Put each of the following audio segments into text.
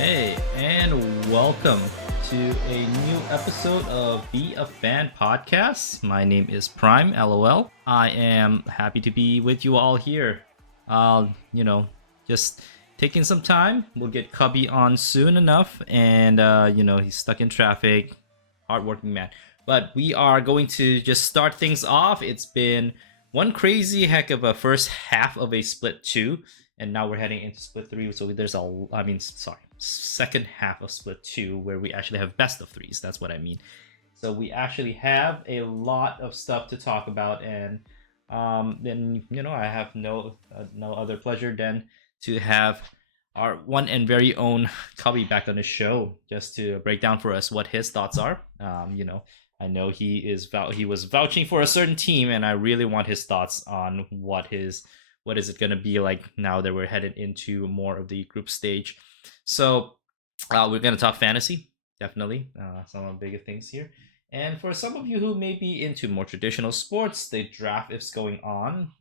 Hey, and welcome to a new episode of Be a Fan podcast. My name is Prime, LOL. I am happy to be with you all here. Just taking some time. We'll get Cubby on soon enough, and he's stuck in traffic. Hardworking man. But we are going to just start things off. It's been one crazy heck of a first half of a split 2, and now we're heading into split 3. So there's second half of split 2 where we actually have best of threes. That's what I mean. So we actually have a lot of stuff to talk about, and then I have no other pleasure than to have our one and very own Cubby back on the show just to break down for us what his thoughts are. I know he was vouching for a certain team, and I really want his thoughts on what is it going to be like now that we're headed into more of the group stage. So we're going to talk fantasy, definitely. Some of the bigger things here. And for some of you who may be into more traditional sports, the draft is going on.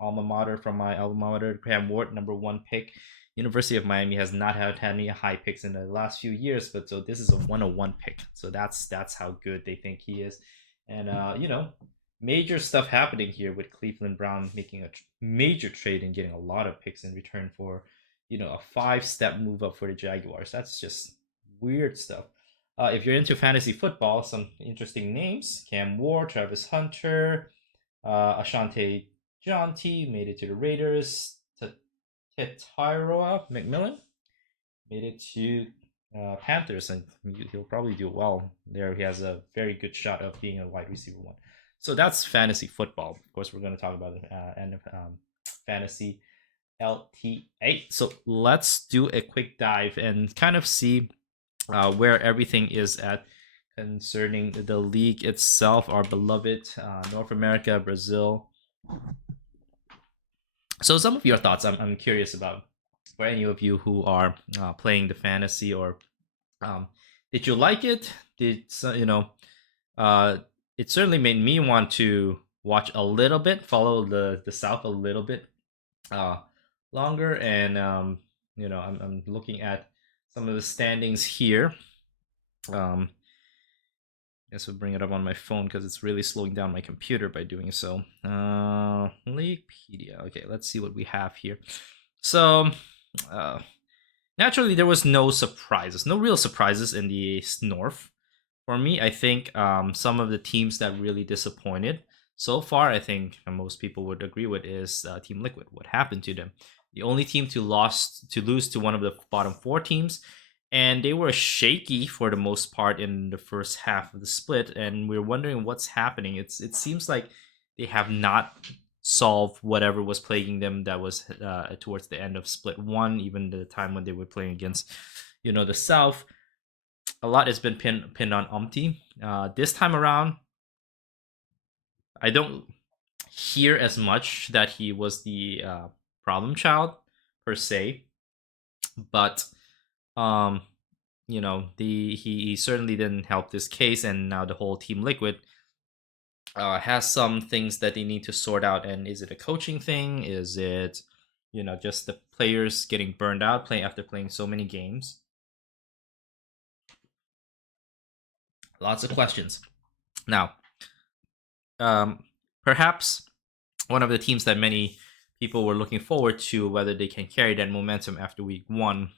Alma mater from my alma mater, Graham Ward, number 1 pick. University of Miami has not had any high picks in the last few years, but so this is a 101 pick. So that's how good they think he is. And major stuff happening here with Cleveland Brown making a major trade and getting a lot of picks in return for a 5-step move up for the Jaguars. That's just weird stuff. If you're into fantasy football, some interesting names: Cam Ward, Travis Hunter, Ashante Jonty made it to the Raiders. Tyroa McMillan made it to Panthers, and he'll probably do well there. He has a very good shot of being a wide receiver 1. So that's fantasy football. Of course, we're going to talk about fantasy LTA. So let's do a quick dive and kind of see where everything is at concerning the league itself, our beloved North America, Brazil. So some of your thoughts I'm curious about, for any of you who are playing the fantasy, or did you like it? It certainly made me want to watch a little bit, follow the South a little bit longer. And I'm looking at some of the standings here. I guess we'll bring it up on my phone because it's really slowing down my computer by doing so. Leaguepedia. Okay, let's see what we have here. So, naturally, there was no real surprises in the North. For me, I think some of the teams that really disappointed so far, I think most people would agree with, is Team Liquid. What happened to them? The only team to lose to one of the bottom 4 teams, and they were shaky for the most part in the first half of the split, and we're wondering what's happening. It seems like they have not solved whatever was plaguing them that was towards the end of split 1, even the time when they were playing against the South. A lot has been pinned on Umti. This time around, I don't hear as much that he was the problem child per se, but he certainly didn't help this case, and now the whole Team Liquid has some things that they need to sort out. And is it a coaching thing? Is it just the players getting burned out after playing so many games? Lots of questions. Now, perhaps one of the teams that many people were looking forward to, whether they can carry that momentum after week 1,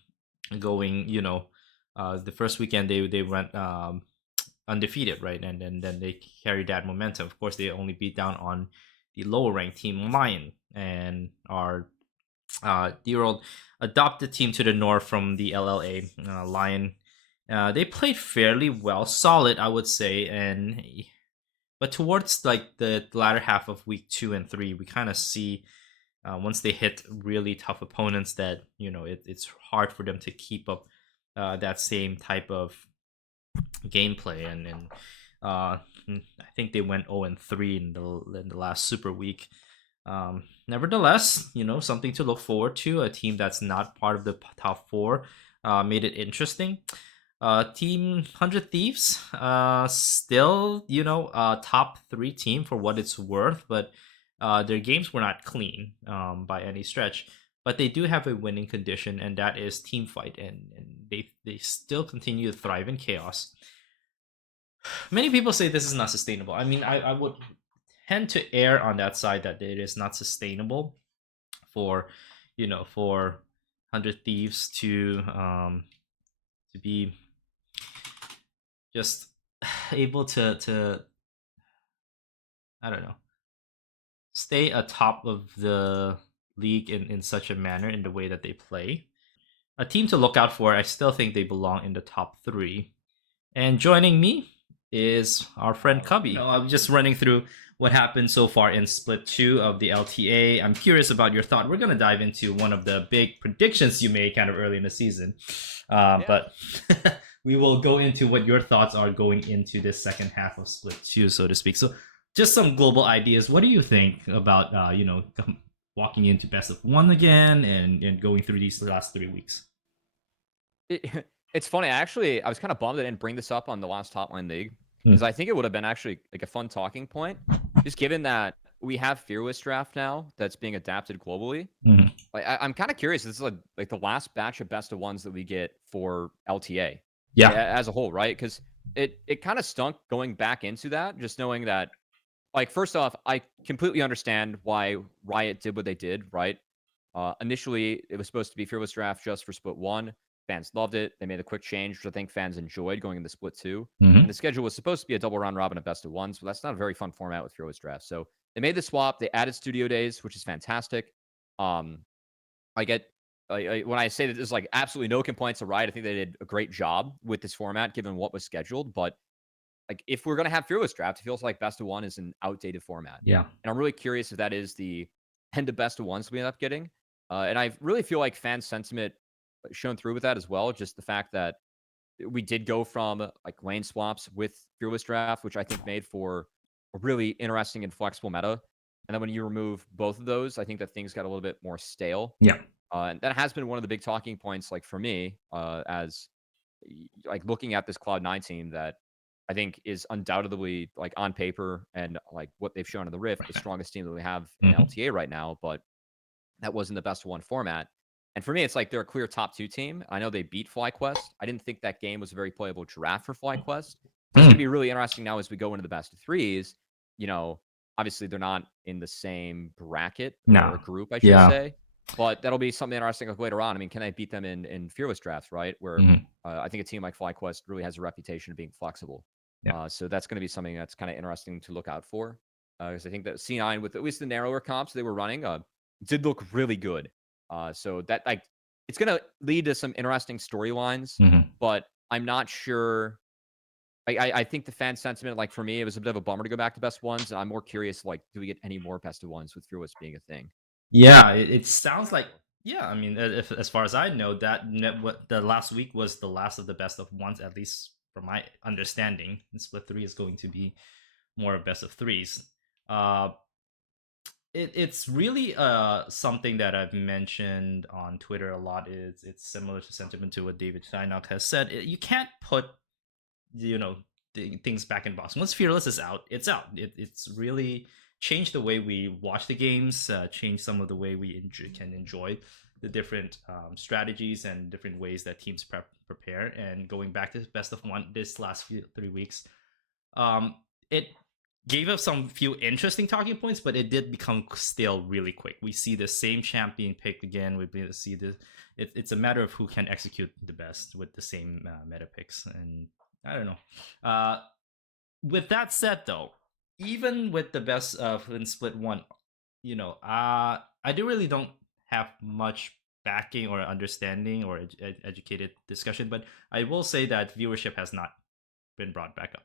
going, the first weekend they went undefeated, right? And then they carried that momentum. Of course, they only beat down on the lower ranked team Lion, and our dear old adopted team to the north from the LLA, Lion. They played fairly well, solid, I would say, but towards like the latter half of week 2 and 3, we kind of see once they hit really tough opponents that it's hard for them to keep up that same type of gameplay. And I think they went 0-3 in the last Super Week. Nevertheless, something to look forward to. A team that's not part of the top 4 made it interesting. Team 100 Thieves, still, top 3 team for what it's worth, but their games were not clean by any stretch. But they do have a winning condition, and that is team fight. And they still continue to thrive in chaos. Many people say this is not sustainable. I mean, I would tend to err on that side that it is not sustainable for for 100 thieves to be just able to I don't know, stay atop of the league in such a manner in the way that they play. A team to look out for, I still think they belong in the top three. And joining me is our friend Cubby. I'm just running through what happened so far in Split 2 of the LTA. I'm curious about your thought. We're going to dive into one of the big predictions you made kind of early in the season. But we will go into what your thoughts are going into this second half of Split 2, so to speak. So just some global ideas. What do you think about, walking into best of one again and going through these last 3 weeks? It's funny. I was kind of bummed I didn't bring this up on the last Hotline League Hmm. because I think it would have been actually like a fun talking point, just given that we have Fearless Draft now that's being adapted globally. Mhm. I'm kind of curious. This is like the last batch of best of ones that we get for LTA, like, Yeah. as a whole, right? Because it kind of stunk going back into that, just knowing that. Like, first off, I completely understand why Riot did what they did, right? Initially, it was supposed to be Fearless Draft just for Split 1. Fans loved it. They made a quick change, which I think fans enjoyed going into Split 2. And Hmm. the schedule was supposed to be a double round robin of best of ones, but that's not a very fun format with Fearless Draft. So they made the swap. They added studio days, which is fantastic. Um, I get when I say that there's like absolutely no complaints to Riot. I think they did a great job with this format given what was scheduled. But like, if we're gonna have Fearless Draft, it feels like best of one is an outdated format. Yeah. And I'm really curious if that is the end of best of ones we end up getting. And I really feel like fan sentiment shown through with that as well. Just the fact that we did go from like lane swaps with Fearless Draft, which I think made for a really interesting and flexible meta. And then when you remove both of those, I think that things got a little bit more stale. Yeah. And that has been one of the big talking points, like for me, as like looking at this Cloud9 team that I think is undoubtedly like on paper and like what they've shown in the Rift, the strongest team that we have in Hmm. LTA right now, but that wasn't the best one format. And for me, it's like they're a clear top two team. I know they beat FlyQuest. I didn't think that game was a very playable draft for FlyQuest. So it's going to be really interesting now as we go into the best of threes. You know, obviously they're not in the same bracket or No. group, I should Yeah. say. But that'll be something interesting like later on. I mean, can I beat them in Fearless drafts, right? Where Hmm. I think a team like FlyQuest really has a reputation of being flexible. Yeah. So that's going to be something that's kind of interesting to look out for. Because I think that C9, with at least the narrower comps they were running, did look really good. So that like it's gonna lead to some interesting storylines, Hmm. but I'm not sure. I think the fan sentiment, like for me, it was a bit of a bummer to go back to best ones, and I'm more curious, like, do we get any more best of ones with Fearless being a thing? Yeah. It sounds like, yeah. I mean, if, as far as I know, what the last week was the last of the best of ones, at least from my understanding. And Split 3 is going to be more of best of threes. Uh, it's really something that I've mentioned on Twitter a lot. Is It's similar to sentiment to what David Steinach has said. You can't put you know things back in box. Once Fearless is out, it's out. It's really changed the way we watch the games, changed some of the way we can enjoy the different strategies and different ways that teams prepare. And going back to best of one this last 3 weeks, it gave us some few interesting talking points, but it did become stale really quick. We see the same champion picked again. We see the it's a matter of who can execute the best with the same meta picks, and I don't know. With that said, though, even with the best of in Split One, I do really don't have much backing or understanding or educated discussion, but I will say that viewership has not been brought back up,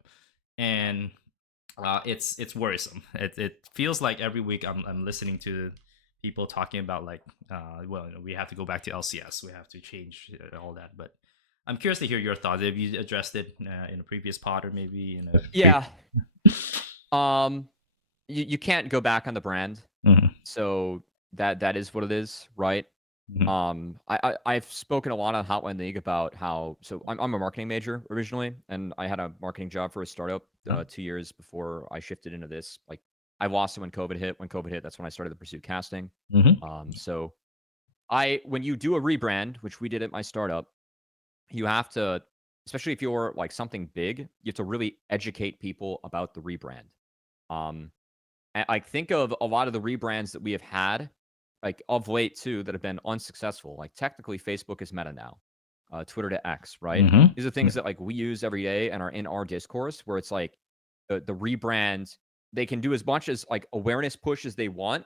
and it's worrisome. It feels like every week I'm listening to people talking about like, we have to go back to LCS, we have to change all that. But I'm curious to hear your thoughts. Have you addressed it in a previous pod or maybe in a Yeah. Um, you can't go back on the brand, Mhm. so that is what it is, right? Mhm. I've spoken a lot on Hotline League about how so I'm a marketing major originally, and I had a marketing job for a startup Oh. 2 years before I shifted into this. Like I lost it when COVID hit. When COVID hit, that's when I started to pursue casting. Mhm. So I when you do a rebrand, which we did at my startup, you have to, especially if you're like something big, you have to really educate people about the rebrand. Um, I think of a lot of the rebrands that we have had, like of late too, that have been unsuccessful. Like technically, Facebook is Meta now, Twitter to X, right? Mm-hmm. These are things Yeah. that like we use every day and are in our discourse, where it's like the rebrand, they can do as much as like awareness push as they want,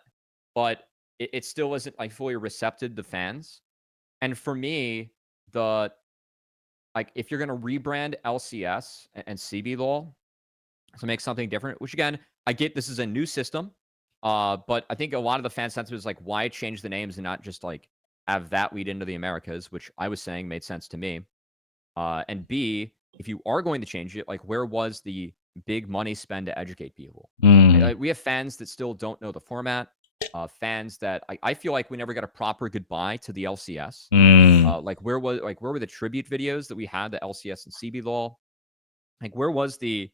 but it still isn't like fully receptive to fans. And for me, the like if you're gonna rebrand LCS and CB law to make something different, which again, I get this is a new system. But I think a lot of the fan sentiment is like, why change the names and not just like have that lead into the Americas, which I was saying made sense to me. And B, if you are going to change it, like where was the big money spend to educate people? Mm. We have fans that still don't know the format. Fans that I feel like we never got a proper goodbye to the LCS. Mm. Where were the tribute videos that we had the LCS and CB law? Like where was the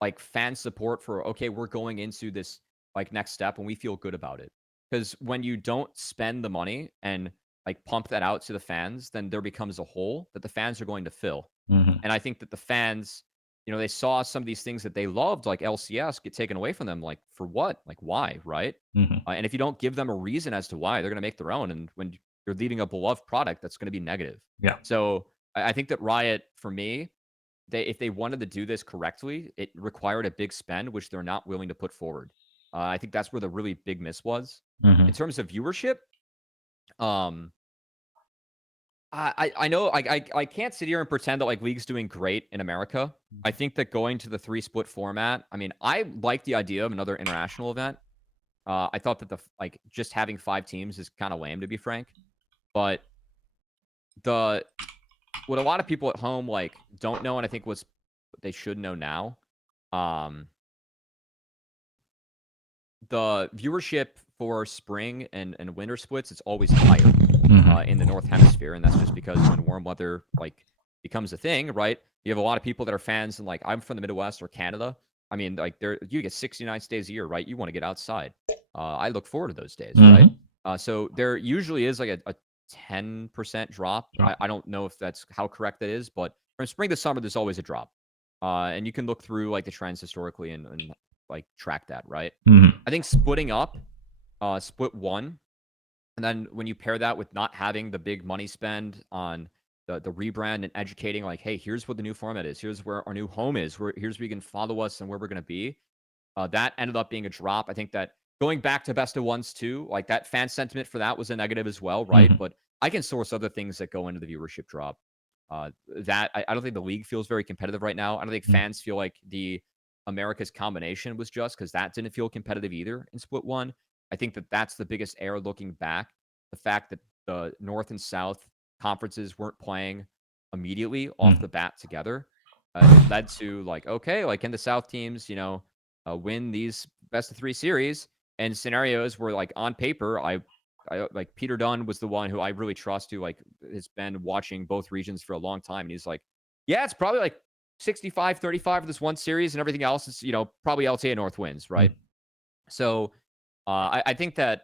like fan support for okay, we're going into this like next step and we feel good about it. Because when you don't spend the money and like pump that out to the fans, then there becomes a hole that the fans are going to fill. Mm-hmm. And I think that the fans, they saw some of these things that they loved, like LCS, get taken away from them. Like for what? Like why? Right? Mm-hmm. And if you don't give them a reason as to why, they're going to make their own. And when you're leaving a beloved product, that's going to be negative. Yeah. So I think that Riot, for me, if they wanted to do this correctly, it required a big spend, which they're not willing to put forward. I think that's where the really big miss was. Mm-hmm. In terms of viewership, um, I know I can't sit here and pretend that like League's doing great in America. I think that going to the 3 split format, I mean, I like the idea of another international event. I thought that like just having 5 teams is kind of lame, to be frank. But the what a lot of people at home like don't know, and I think what they should know now, um, the viewership for spring and winter splits, it's always higher Mm-hmm. in the North Hemisphere, and that's just because when warm weather like becomes a thing, right? You have a lot of people that are fans, and like I'm from the Midwest or Canada. I mean, like you get 69 days a year, right? You want to get outside. I look forward to those days, right? Mm-hmm. So there usually is like a 10% drop. Drop. I don't know if that's how correct that is, but from spring to summer, there's always a drop. And you can look through like the trends historically and like track that, right? Mm-hmm. I think splitting up, split one, and then when you pair that with not having the big money spend on the rebrand and educating, like, hey, here's what the new format is. Here's where our new home is. Here's where you can follow us and where we're going to be. That ended up being a drop. I think that going back to best of ones too, like that fan sentiment for that was a negative as well, right? Mm-hmm. But I can source other things that go into the viewership drop. That I don't think the league feels very competitive right now. I don't think fans feel like the America's combination was just because that didn't feel competitive either in split one. I think that that's the biggest error looking back. The fact that the North and South conferences weren't playing immediately off Mm-hmm. the bat together. It led to like, okay, like in the South teams, win these best of 3 series and scenarios where like on paper, I like Peter Dunn was the one who I really trust, who like has been watching both regions for a long time. And he's like, yeah, it's probably like 65-35 for this one series and everything else is, probably LTA North wins, right? So I think that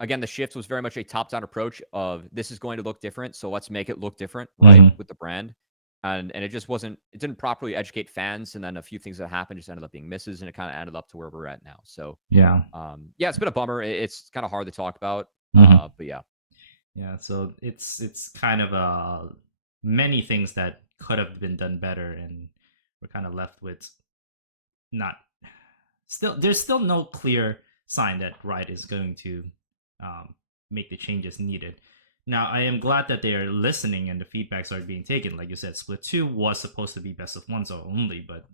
again, the shift was very much a top-down approach of this is going to look different, so let's make it look different, right? Mm-hmm. With the brand. And it just wasn't, it didn't properly educate fans, and then a few things that happened just ended up being misses, and it kind of ended up to where we're at now. So Yeah. yeah, it's been a bummer. It's kind of hard to talk about. Mm-hmm. But yeah. Yeah. So it's kind of many things that could have been done better, and we're kind of left with not still. There's still no clear sign that Riot is going to um, make the changes needed. Now, I am glad that they are listening and the feedbacks are being taken. Like you said, Split 2 was supposed to be best of ones only, but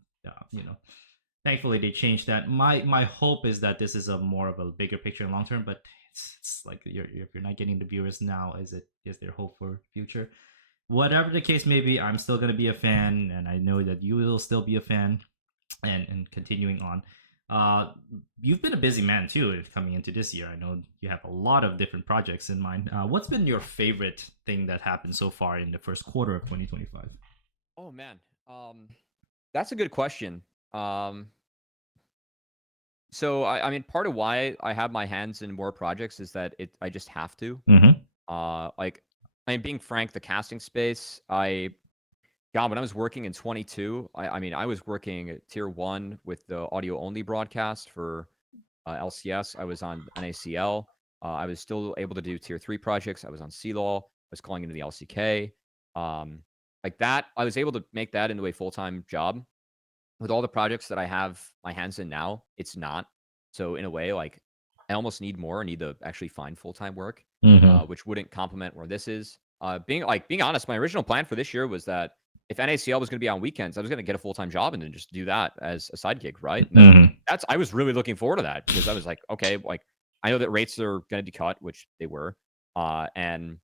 thankfully they changed that. My hope is that this is a more of a bigger picture and long term, but it's like if you're not getting the viewers now, is there hope for future? Whatever the case may be, I'm still gonna be a fan, and I know that you will still be a fan, and continuing on. You've been a busy man too coming into this year. I know you have a lot of different projects in mind. What's been your favorite thing that happened so far in the first quarter of 2025? Oh man, that's a good question. Um, so I mean, part of why I have my hands in more projects is that I just have to. Mm-hmm. Like, I mean, being frank, the casting space, I God, when I was working in 22, I mean, I was working at tier 1 with the audio only broadcast for LCS. I was on NACL. I was still able to do tier 3 projects. I was on CLAW. I was calling into the LCK. Um, like that, I was able to make that into a full-time job. With all the projects that I have my hands in now, it's not. So in a way, like I almost need more. I need to actually find full-time work, Mm-hmm. which wouldn't complement where this is. Being honest, my original plan for this year was that if NACL was going to be on weekends, I was going to get a full-time job and then just do that as a side gig, right? And then Mm-hmm. I was really looking forward to that because I was like, okay, like I know that rates are going to be cut, which they were, and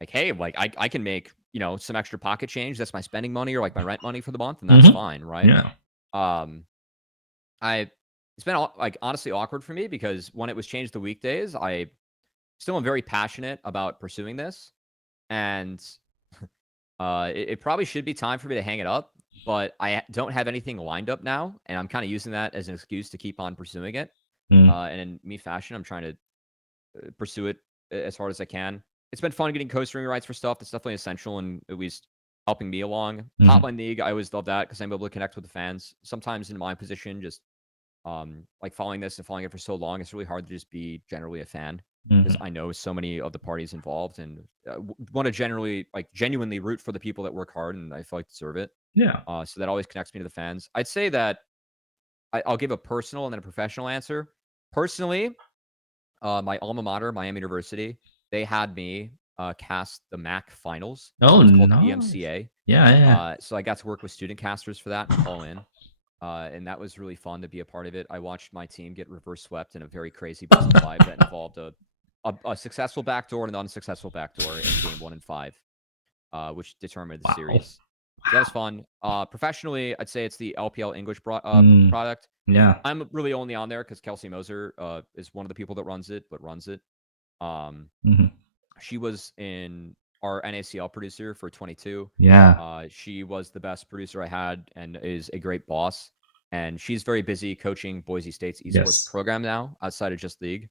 like, hey, like I can make some extra pocket change. That's my spending money or like my rent money for the month, and that's Mm-hmm. fine, right? Yeah. Um, I it's been like honestly awkward for me because when it was changed to weekdays, I still am very passionate about pursuing this, and it probably should be time for me to hang it up. But don't have anything lined up now, and I'm kind of using that as an excuse to keep on pursuing it. Mm-hmm. And in me fashion, I'm trying to pursue it as hard as I can. It's been fun getting co-streaming rights for stuff. That's definitely essential and at least helping me along. Hotline League, I always love that because I'm able to connect with the fans. Sometimes in my position, just like following this and following it for so long, it's really hard to just be generally a fan because Mm-hmm. I know so many of the parties involved and want to generally like genuinely root for the people that work hard and I feel like deserve it. Yeah. So that always connects me to the fans. I'd say that I'll give a personal and then a professional answer. Personally, my alma mater, Miami University, they had me cast the MAC finals. So Oh, it's called the nice. BMCA. Yeah, yeah. So I got to work with student casters for that and call in. And that was really fun to be a part of it. I watched my team get reverse swept in a very crazy best of five that involved a successful backdoor and an unsuccessful backdoor in game 1 and 5, which determined the Wow. series. So that was fun. Professionally, I'd say it's the LPL English Mm, product. yeah. I'm really only on there because Kelsey Moser is one of the people that runs it, but runs it. Um, Mm-hmm. she was in our NACL producer for 22. Yeah. She was the best producer I had and is a great boss. And she's very busy coaching Boise State's esports Yes. program now outside of just league.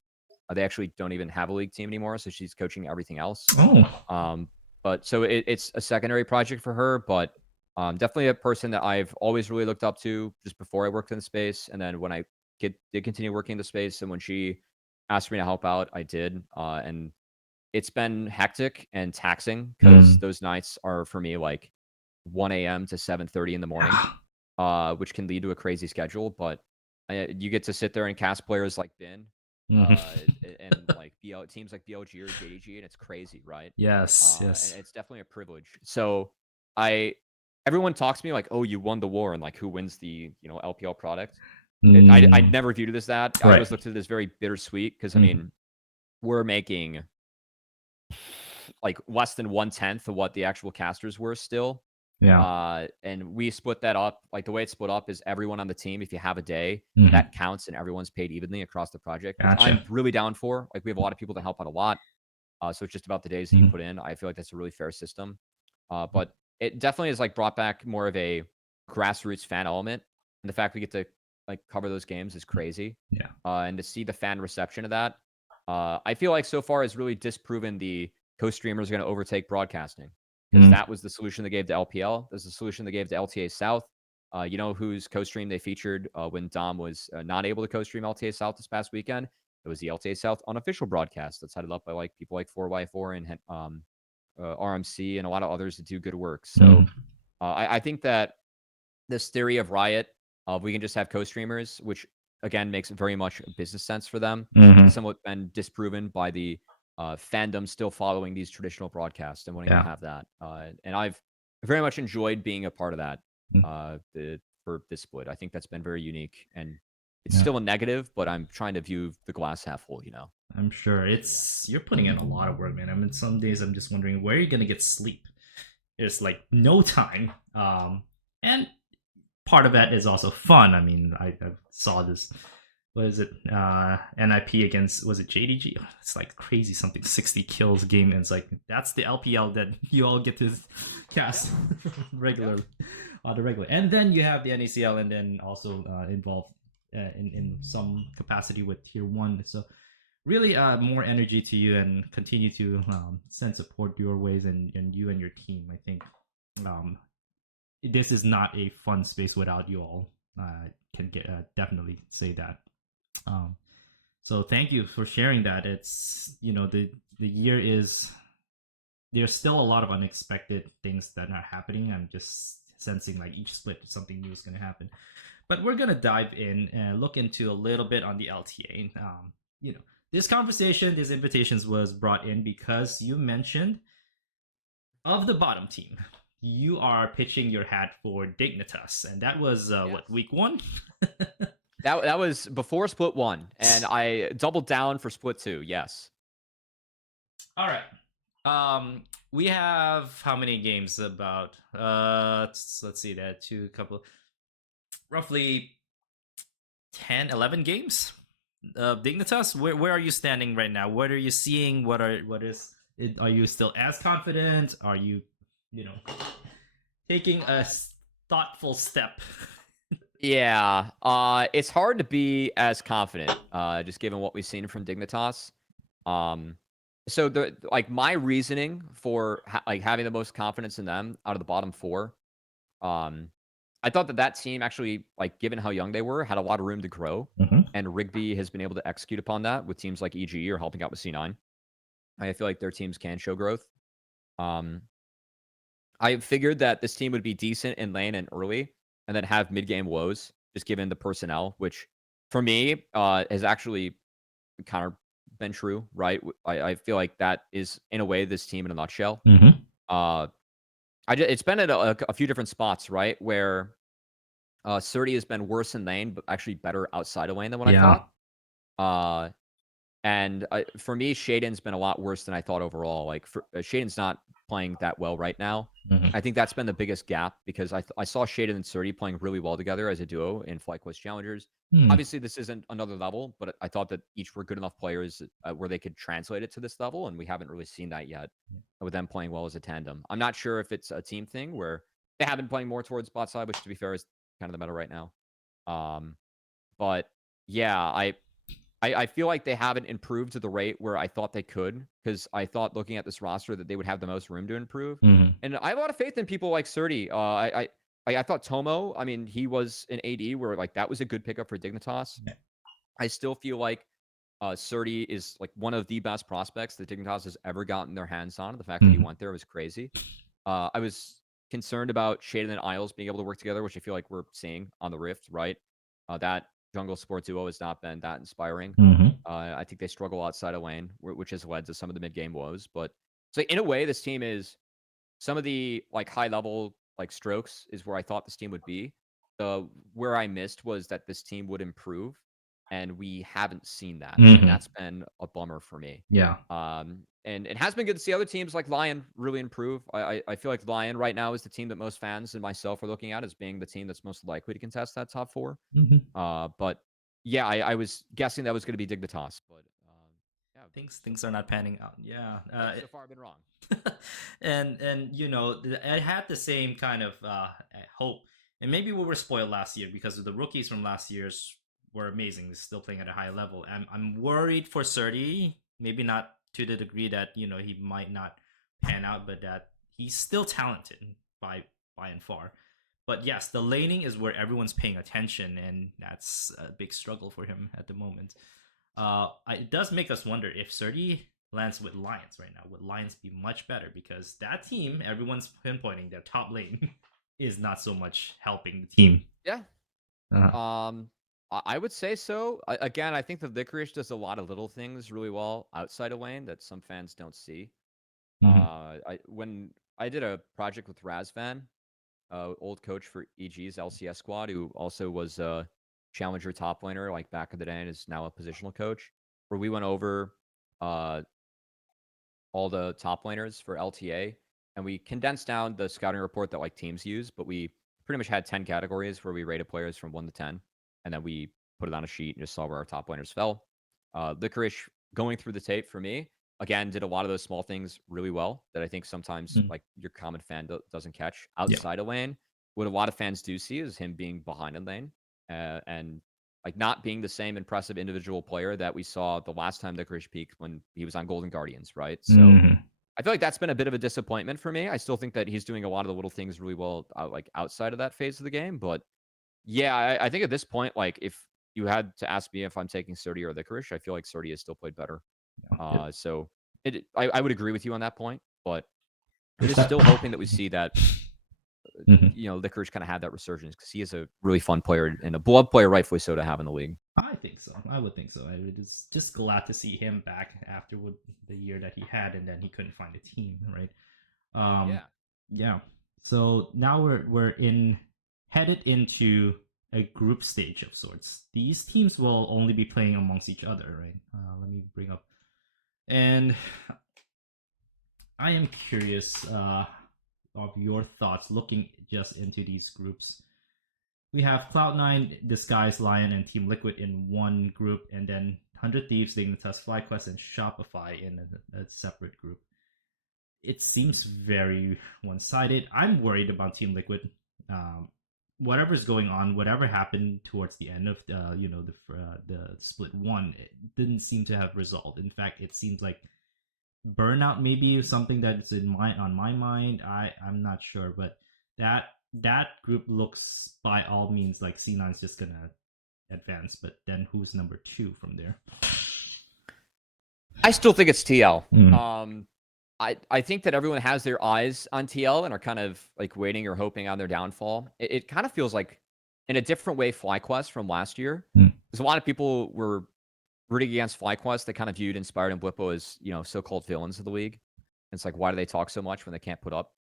They actually don't even have a league team anymore, so she's coaching everything else. Oh. Um, but so it's a secondary project for her, but definitely a person that I've always really looked up to just before I worked in the space. And then when I did continue working in the space, and when she asked me to help out, I did. And it's been hectic and taxing because Mm. those nights are for me like 1 a.m. to 7:30 in the morning, Yeah. which can lead to a crazy schedule. But you get to sit there and cast players like Bin, uh, Mhm. and like teams like BLG or JDG, and it's crazy, right? Yes. And Yes. it's definitely a privilege. So I, everyone talks to me like, "Oh, you won the war," and like, who wins the LPL product? I Mm. never viewed it as that. I Right. always looked at it as very bittersweet because I Mhm. mean, we're making like less than 1/10 of what the actual casters were still. Yeah. And we split that up. Like the way it's split up is everyone on the team, if you have a day, Mhm. that counts and everyone's paid evenly across the project, which Gotcha. I'm really down for. Like we have a lot of people that help out a lot. So it's just about the days that you Mhm. put in. I feel like that's a really fair system. But it definitely has like brought back more of a grassroots fan element. And the fact we get to like cover those games is crazy. Yeah. And to see the fan reception of that, I feel like so far has really disproven the co-streamers are going to overtake broadcasting because Mhm. that was the solution they gave to LPL. That's the solution they gave to LTA South. You know whose co-stream they featured when Dom was not able to co-stream LTA South this past weekend? It was the LTA South unofficial broadcast that's headed up by like people like 4x4 and RMC and a lot of others that do good work. So Mhm. I think that this theory of Riot, we can just have co-streamers, which again makes very much business sense for them, has Mhm. somewhat been disproven by the fandom still following these traditional broadcasts and wanting to Yeah. have that. And I've very much enjoyed being a part of that Mm. for this split. I think that's been very unique, and it's Yeah. still a negative, but I'm trying to view the glass half full. I'm sure So yeah. it's you're putting in a lot of work, man. I mean, some days I'm just wondering where you're gonna get sleep. There's like no time. And part of that is also fun. I mean, I saw this. What is it? NIP against, was it JDG? It's like crazy something, 60 kills game, and it's like that's the LPL that you all get to cast Yeah. regularly on the regular. And then you have the NACL, and then also involved in some capacity with tier one. So really, more energy to you, and continue to send support your ways, and you and your team. I think um, this is not a fun space without you all. Can get definitely say that. Um, so thank you for sharing that. It's the year is there's still a lot of unexpected things that are happening. I'm just sensing like each split something new is going to happen. But we're gonna dive in and look into a little bit on the LTA. This conversation, these invitations was brought in because you mentioned of the bottom team, you are pitching your hat for Dignitas, and that was what, Yes. week one? That was before split 1, and I doubled down for split 2. Yes. All right. We have how many games? About let's see, that two couple, roughly 10, 11 games of Dignitas. Where are you standing right now? What are you seeing? Are you still as confident? Are you, you know, taking a thoughtful step? Yeah. It's hard to be as confident, just given what we've seen from Dignitas. So my reasoning for having the most confidence in them out of the bottom 4, um, I thought that team actually, like, given how young they were, had a lot of room to grow, Mm-hmm. and Rigby has been able to execute upon that with teams like EG or helping out with C9. I feel like their teams can show growth. Um, I figured that this team would be decent in lane and early, and then have mid game woes, just given the personnel, which for me has actually kind of been true, right? I feel like that is in a way this team in a nutshell. Mm-hmm. Uh, it's been at a few different spots, right, where Surdy has been worse in lane, but actually better outside of lane than what I Yeah. thought. Uh, And for me, Shaden's been a lot worse than I thought overall. Like, Shaden's not playing that well right now. Mm-hmm. I think that's been the biggest gap because I saw Shaden and Surdy playing really well together as a duo in FlyQuest Challengers. Mm. Obviously, this isn't another level, but I thought that each were good enough players where they could translate it to this level, and we haven't really seen that yet with them playing well as a tandem. I'm not sure if it's a team thing where they have been playing more towards bot side, which to be fair is kind of the meta right now. Um, but yeah, I feel like they haven't improved to the rate where I thought they could, because I thought looking at this roster that they would have the most room to improve. Mm-hmm. And I have a lot of faith in people like Surdy. I thought Tomo, I mean, he was an AD where like that was a good pickup for Dignitas. Yeah. I still feel like Surdy is like one of the best prospects that Dignitas has ever gotten their hands on. The fact that he Mm-hmm. went there was crazy. I was concerned about Shaden and Isles being able to work together, which I feel like we're seeing on the Rift, right? That jungle support duo has not been that inspiring. Mm-hmm. I think they struggle outside of lane, which has led to some of the mid game woes. But so in a way, this team is some of the like high level like strokes is where I thought this team would be. Where I missed was that this team would improve, and we haven't seen that, and Mm-hmm. that's been a bummer for me. Yeah. And it has been good to see other teams like Lion really improve. I feel like Lion right now is the team that most fans and myself are looking at as being the team that's most likely to contest that top 4. Mm-hmm. But yeah, I was guessing that was going to be Dignitas, but yeah, so Things are far, not panning out. Yeah. yeah, so far I've been wrong. And I had the same kind of hope, and maybe we were spoiled last year because of the rookies from last year's were amazing. They're still playing at a high level. I'm worried for Surdy, maybe not to the degree that he might not pan out, but that he's still talented by and far. But yes, the laning is where everyone's paying attention, and that's a big struggle for him at the moment. It does make us wonder if Surdy lands with Lions right now. Would Lions be much better? Because that team, everyone's pinpointing their top lane is not so much helping the team. Yeah. Uh, I would say so. Again, I think the Licorice does a lot of little things really well outside of lane that some fans don't see. mhm. When I did a project with Razvan, old coach for EG's LCS squad, who also was a challenger top laner like back in the day and is now a positional coach, where we went over uh, all the top laners for LTA, and we condensed down the scouting report that like teams use, but we pretty much had 10 categories where we rated players from 1 to 10, and then we put it on a sheet and just saw where our top laners fell. Licorice, going through the tape for me, again, did a lot of those small things really well that I think sometimes Mm. like your common fan doesn't catch Yeah. outside of lane. What a lot of fans do see is him being behind in lane, and like not being the same impressive individual player that we saw the last time Licorice peaked when he was on Golden Guardians, right? So Mhm. I feel like that's been a bit of a disappointment for me. I still think that he's doing a lot of the little things really well, like outside of that phase of the game. But yeah, I think at this point, like if you had to ask me if I'm taking Surdy or Licorice, I feel like Surdy has still played better. Yep. So I would agree with you on that point, but I'm just Respect. still hoping that we see that, Mhm. Licorice kind of had that resurgence because he is a really fun player and a beloved player, rightfully so, to have in the league. I think so. I would think so. I was just glad to see him back after the year that he had, and then he couldn't find a team, right? Yeah. Yeah. So now we're headed into a group stage of sorts. These teams will only be playing amongst each other, right? Let me bring up, and I am curious of your thoughts looking just into these groups. We have Cloud9, Disguise Lion, and Team Liquid in one group, and then 100 Thieves, Dignitas, FlyQuest, and Shopify in a separate group. It seems very one-sided. I'm worried about Team Liquid. Um, Whatever's going on, whatever happened towards the end of the split one, it didn't seem to have resolved. In fact, it seems like burnout maybe something that's on my mind. I'm not sure, but that group looks by all means like C9's just gonna advance. But then who's number two from there? I still think it's TL. Mm. I think that everyone has their eyes on TL and are kind of like waiting or hoping on their downfall. It kind of feels like, in a different way, FlyQuest from last year. Mm. Because a lot of people were rooting against FlyQuest. They kind of viewed Inspired and Blippo as, so-called villains of the league. And it's like, why do they talk so much when they can't put up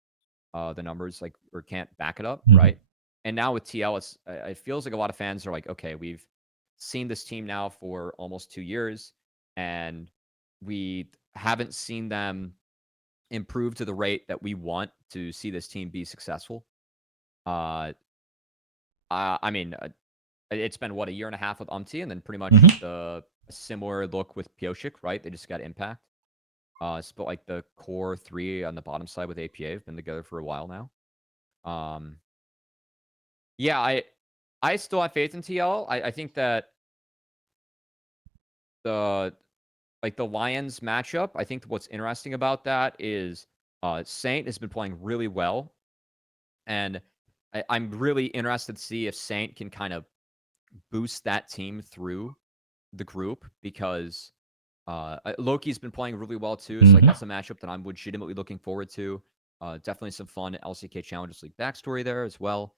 the numbers, like, or can't back it up, Mm-hmm. right? And now with TL, it feels like a lot of fans are like, okay, we've seen this team now for almost 2 years, and we haven't seen them improve to the rate that we want to see this team be successful. I mean, it's been what, a year and a half with Umti, and then pretty much Mm-hmm. the similar look with Pioshik, right? They just got Impact. But like the core three on the bottom side with APA have been together for a while now. Yeah, I still have faith in TL. I think that the the Lions matchup, I think what's interesting about that is Saint has been playing really well, and I'm really interested to see if Saint can kind of boost that team through the group, because Loki's been playing really well too. So like Mm-hmm. that's a matchup that I'm legitimately looking forward to. Definitely some fun LCK Challengers League backstory there as well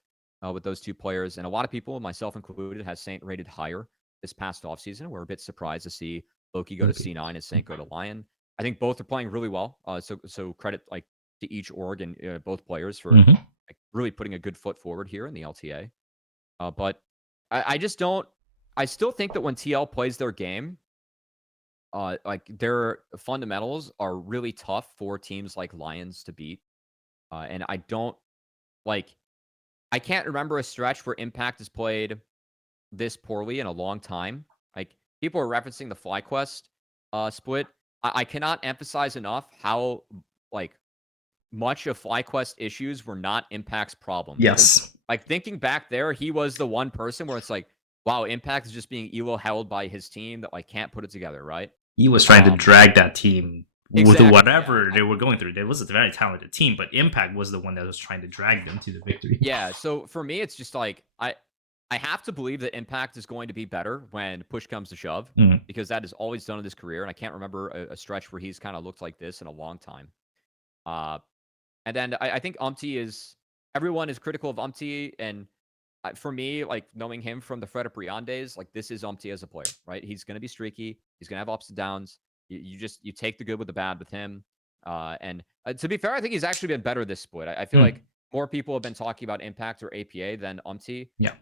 with those two players. And a lot of people, myself included, has Saint rated higher this past offseason. We're a bit surprised to see Loki go to Okay. C9 and Saint go to Lion. I think both are playing really well. So credit like to each org and both players for Mm-hmm. like really putting a good foot forward here in the LTA. But I just don't. I still think that when TL plays their game, like their fundamentals are really tough for teams like Lions to beat. And I don't like. I can't remember a stretch where Impact has played this poorly in a long time. Like people are referencing the FlyQuest split. I cannot emphasize enough how like much of FlyQuest issues were not Impact's problem. Because Yes. like thinking back there, he was the one person where it's like, wow, Impact is just being elo held by his team that like can't put it together, right? He was trying to drag that team with Exactly. Yeah. whatever they were going through. It was a very talented team, but Impact was the one that was trying to drag them to the victory. Yeah. So for me, it's just like I have to believe that Impact is going to be better when push comes to shove, Mm. because that is always done in his career, and I can't remember a stretch where he's kind of looked like this in a long time. And then I think Umti is, everyone is critical of Umti, and for me, like knowing him from the Fred Briand days, like this is Umti as a player, right? He's going to be streaky. He's going to have ups and downs. You take the good with the bad with him. And to be fair, I think he's actually been better this split. I feel like more people have been talking about Impact or APA than Umti. Yeah.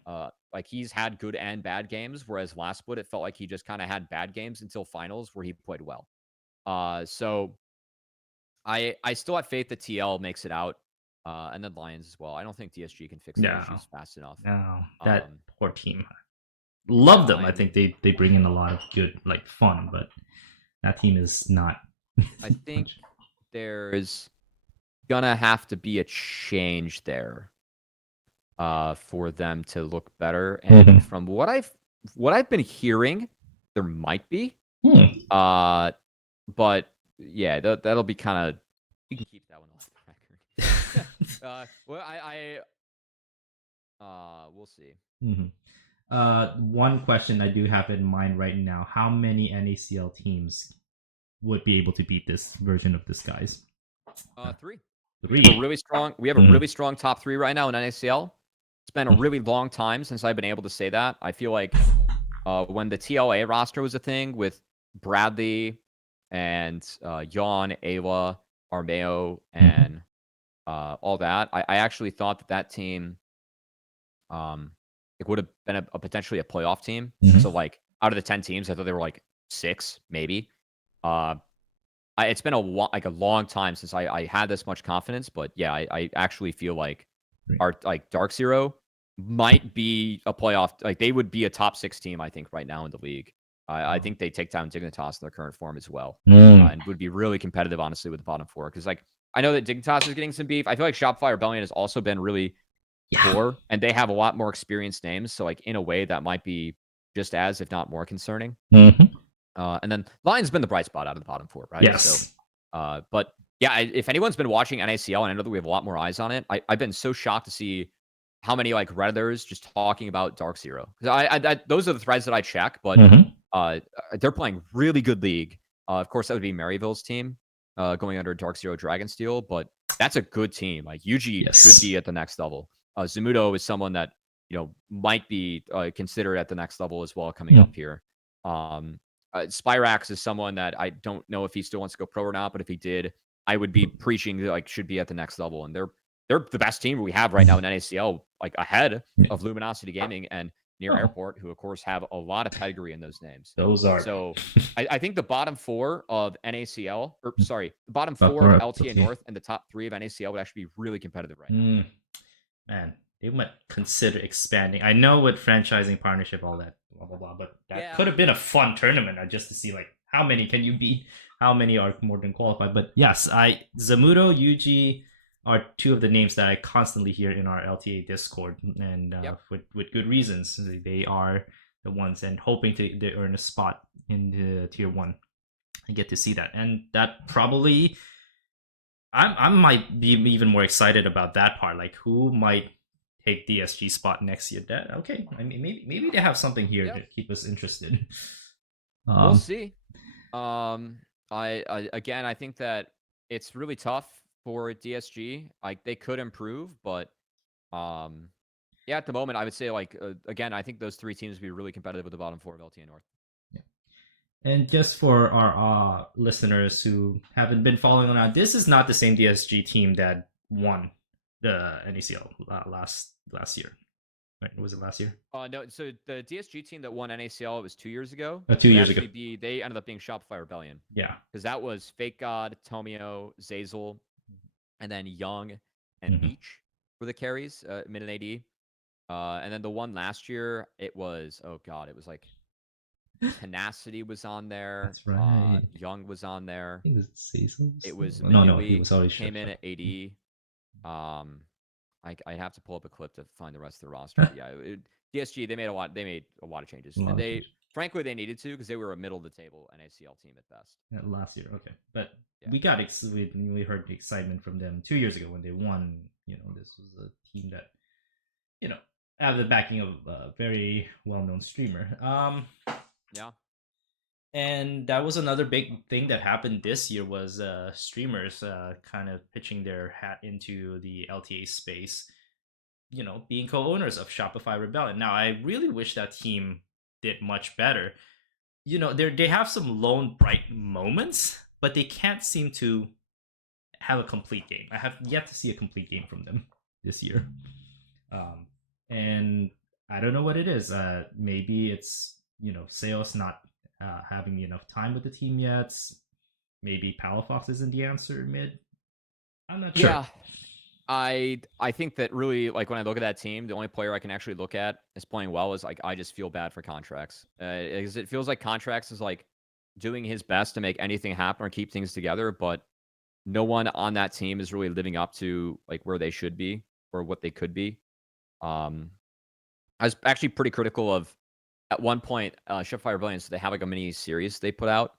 Like he's had good and bad games, whereas last split it felt like he just kind of had bad games until finals where he played well. So I still have faith that TL makes it out, and then Lions as well. I don't think DSG can fix their No. issues fast enough. No. That poor team. Yeah, Love them. I think they bring in a lot of good like fun, but that team is not. I think there's gonna have to be a change there for them to look better. And from what I've been hearing, there might be. But yeah, that'll be kind of You can keep that one off the record. Well, we'll see. Mhm. One question I do have in mind right now: how many NACL teams would be able to beat this version of Disguise? 3. We have a Three. really strong. We have a Mhm. really strong top 3 right now in NACL. It's been a really long time since I've been able to say that. I feel like when the TLA roster was a thing with Bradley and Jan, Ayla, Armeo, and all that, I actually thought that team it would have been a potentially a playoff team. Mhm. So like out of the 10 teams, I thought they were like 6 maybe. It's been a long time since I had this much confidence, but yeah, I actually feel like Right. our like Dark Zero might be a playoff. Like they would be a top 6 team, I think, right now in the league. I think they take down Dignitas in their current form as well, and would be really competitive, honestly, with the bottom 4. Because like I know that Dignitas is getting some beef. I feel like Shopify Rebellion has also been really poor, and they have a lot more experienced names. So like in a way, that might be just as, if not more, concerning. Mhm. And then Lion's been the bright spot out of the bottom 4, right? Yes. So, but yeah, if anyone's been watching NACL, and I know that we have a lot more eyes on it, I've been so shocked to see how many like Redditors just talking about Dark Zero. Because those are the threads that I check, but they're playing really good league. Of course, that would be Maryville's team going under Dark Zero Dragonsteel, but that's a good team. Like Yuji should be at the next level. Zamudo is someone that might be considered at the next level as well coming up here. Spyrax is someone that I don't know if he still wants to go pro or not, but if he did, I would be preaching like should be at the next level. And they're the best team we have right now in NACL, like ahead of Luminosity Gaming and Near Airport, who of course have a lot of pedigree in those names. Those are so. I think the bottom 4 of NACL, or sorry, the bottom 4 of LTA North and the top 3 of NACL would actually be really competitive right now. Man, they might consider expanding. I know with franchising partnership, all that, blah blah blah, but that could have been a fun tournament just to see like how many can you beat, how many are more than qualified. But yes, Zamudo, Yuji are 2 of the names that I constantly hear in our LTA Discord, and with good reasons. They are the ones, and hoping to earn a spot in the tier 1. I get to see that, and that probably I might be even more excited about that part. Like, who might take DSG spot next year? That okay? I mean, maybe they have something here to keep us interested. We'll see. I think that it's really tough for DSG. Like they could improve, but yeah, at the moment, I would say like again, I think those 3 teams would be really competitive with the bottom 4 of LTA North. And just for our listeners who haven't been following on, this is not the same DSG team that won the NACL last year. Right? Was it last year? No. So the DSG team that won NACL was 2 years ago. 2 years ago. They ended up being Shopify Rebellion. Yeah. Because that was Fake God, Tomio, Zazel, and then Young and Beach were the carries, mid and AD. And then the one last year, it was like Tenacity was on there. That's right. Young was on there. I think it was Zazel. It was No, he was always came in at AD. I'd have to pull up a clip to find the rest of the roster. Yeah, DSG they made a lot of changes, and frankly they needed to because they were a middle of the table NACL team at best. Last year, okay, but we heard the excitement from them 2 years ago when they won. This was a team that have the backing of a very well-known streamer. Yeah. And that was another big thing that happened this year was streamers kind of pitching their hat into the LTA space, being co-owners of Shopify Rebellion. Now, I really wish that team did much better. They have some lone bright moments, but they can't seem to have a complete game. I have yet to see a complete game from them this year. And I don't know what it is. Maybe it's, Seos not having enough time with the team yet. Maybe Palafox isn't the answer mid. I'm not sure. Yeah. I think that really, like, when I look at that team, the only player I can actually look at is playing well is, like, I just feel bad for Contracts. Because it feels like Contracts is, like, doing his best to make anything happen or keep things together, but no one on that team is really living up to, like, where they should be or what they could be. I was actually pretty critical of, at one point, Shopify Rebellion, so they have, like, a mini series they put out.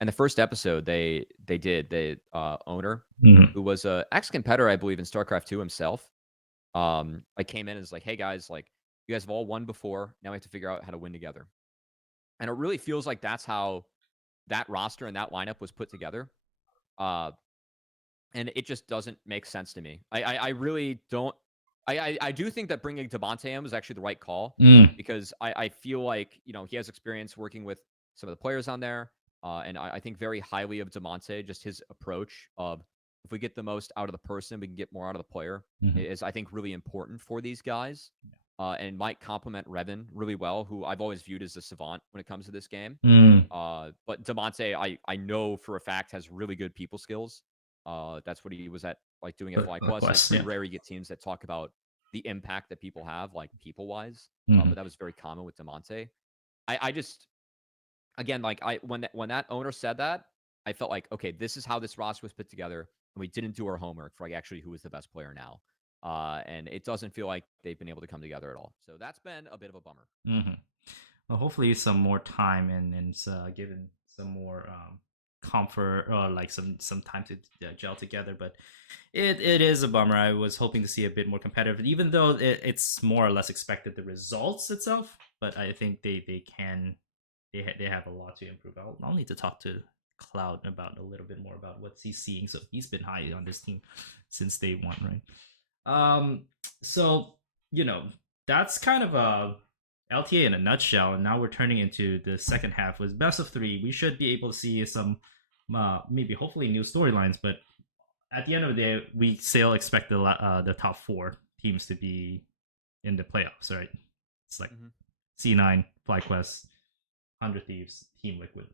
And the first episode they did the owner, Mhm. who was a ex-competitor, I believe, in StarCraft 2 himself. Like came in and was like, "Hey guys, like you guys have all won before. Now we have to figure out how to win together." And it really feels like that's how that roster and that lineup was put together. Uh, and it just doesn't make sense to me. I really don't. I do think that bringing Devontae in was actually the right call Mm. because I feel like he has experience working with some of the players on there, and I think very highly of Devontae. Just his approach of if we get the most out of the person, we can get more out of the player Mhm. is I think really important for these guys, and might complement Revan really well, who I've always viewed as a savant when it comes to this game. Mm. But Devontae, I know for a fact has really good people skills. That's what he was at, like doing at FlyQuest. It's Quest, pretty yeah. rare you get teams that talk about the impact that people have, like people wise. But Mhm. that was very common with Demonte. I just again like when that owner said that, I felt like okay, this is how this roster was put together, and we didn't do our homework for like actually who is the best player now. And it doesn't feel like they've been able to come together at all. So that's been a bit of a bummer. Mhm. Well, hopefully some more time and given some more comfort or like some time to gel together. But it is a bummer. I was hoping to see a bit more competitive, even though it's more or less expected the results itself. But I think they can they have a lot to improve. I'll need to talk to Cloud about a little bit more about what he's seeing. So he's been high on this team since day one, right? So you know that's kind of a LTA in a nutshell, and now we're turning into the second half with best of three. We should be able to see some, maybe hopefully new storylines, but at the end of the day, we still expect the top four teams to be in the playoffs, right? It's like Mm-hmm. C9, FlyQuest, 100 Thieves, Team Liquid.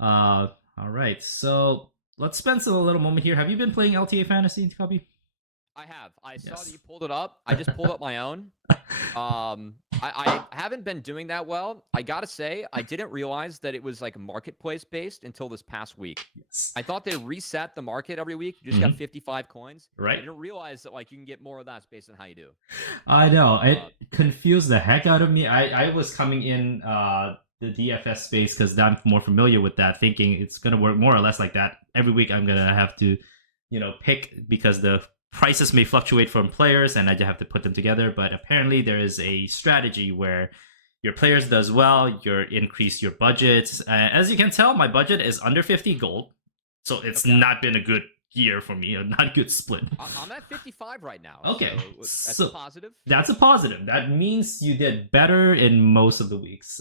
All right, so let's spend a little moment here. Have you been playing LTA Fantasy, Cubby? I have. I saw that Yes. you pulled it up. I just pulled up my own. I haven't been doing that well. I gotta say, I didn't realize that it was like marketplace based until this past week. Yes. I thought they reset the market every week. You just got Mhm. 55 coins. I Right? didn't realize that like you can get more of that based on how you do. I know. It Uh, confused the heck out of me. I was coming in the DFS space because I'm more familiar with that, thinking it's gonna work more or less like that. Every week I'm gonna have to, pick because the prices may fluctuate from players and I just have to put them together. But apparently there is a strategy where your players does well, you increase your budgets. As you can tell, my budget is under 50 gold. So it's okay. not been a good year for me, not a good split. I'm at 55 right now. Okay, So that's a so positive. that's a positive. That means you did better in most of the weeks.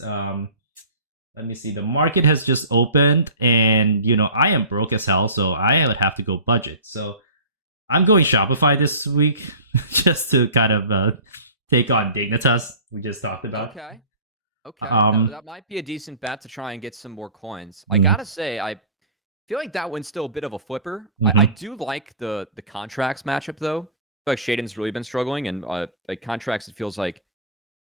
Let me see. The market has just opened, and I am broke as hell, so I would have to go budget. So I'm going Shopify this week just to kind of take on Dignitas we just talked about. Okay. Okay. Um, That might be a decent bet to try and get some more coins. I mm, gotta say, I feel like that one's still a bit of a flipper. I mhm. do like the contracts matchup though. I feel like Shaden's really been struggling, and like contracts, it feels like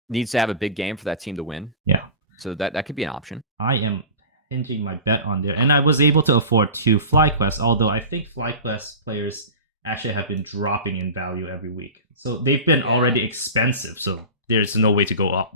needs to have a big game for that team to win. Yeah, So that could be an option. I am hinging my bet on there, and I was able to afford 2 FlyQuest. Although I think FlyQuest players actually have been dropping in value every week, so they've been Yeah. already expensive. So there's no way to go up.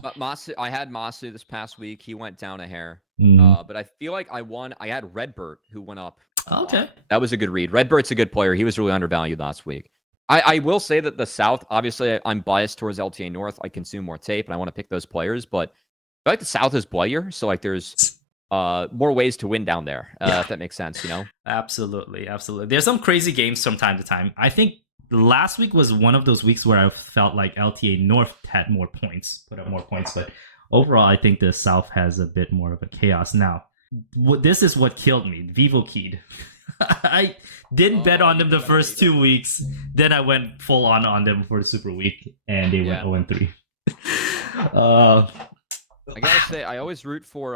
But Masu, I had Masu this past week. He went down a hair. Mm. But I feel like I won. I had Redbert who went up a Okay. lot. That was a good read. Redbert's a good player. He was really undervalued last week. I will say that the South, obviously, I'm biased towards LTA North. I consume more tape and I want to pick those players, but I feel like the South is bloodier. So like there's more ways to win down there, Yeah. if that makes sense. Absolutely, absolutely. There's some crazy games from time to time. I think last week was one of those weeks where I felt like LTA North had more points, put up more points, but overall, I think the South has a bit more of a chaos now. This is what killed me. Vivo Keyed. I didn't bet on You them the did bet on first Vivo? 2 weeks. Then I went full on them for the Super Week, and they went Yeah. 0-3. I gotta say, I always root for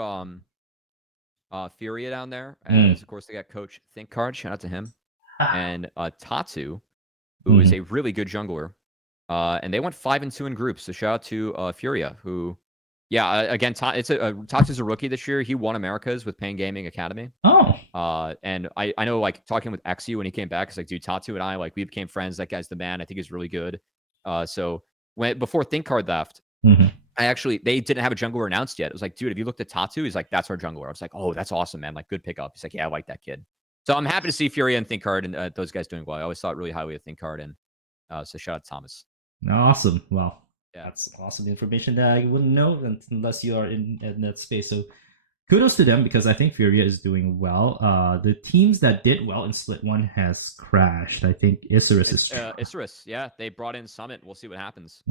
Furia down there, as of course they got Coach ThinkCard. Shout out to him. And Tatsu, who is a really good jungler. And they went 5-2 in groups. So shout out to Furia, who, yeah, again, Tatsu's a rookie this year. He won Americas with Pain Gaming Academy. Oh. And I know, like, talking with XU when he came back, it's like, dude, Tatsu and I, like, we became friends. That guy's the man. I think he's really good. So before ThinkCard left, they didn't have a jungler announced yet. It was like, dude, have you looked at Tatu? He's like, that's our jungler. I was like, oh, that's awesome, man. Like, good pickup. He's like, yeah, I like that kid. So I'm happy to see Furia and Thinkard and those guys doing well. I always thought really highly of Thinkard, and so shout out to Thomas. Awesome. Well, Yeah. that's awesome information that I wouldn't know unless you are in that space. So kudos to them because I think Furia is doing well. The teams that did well in Split 1 has crashed. I think Isurus is... Isurus, yeah. They brought in Summit. We'll see what happens.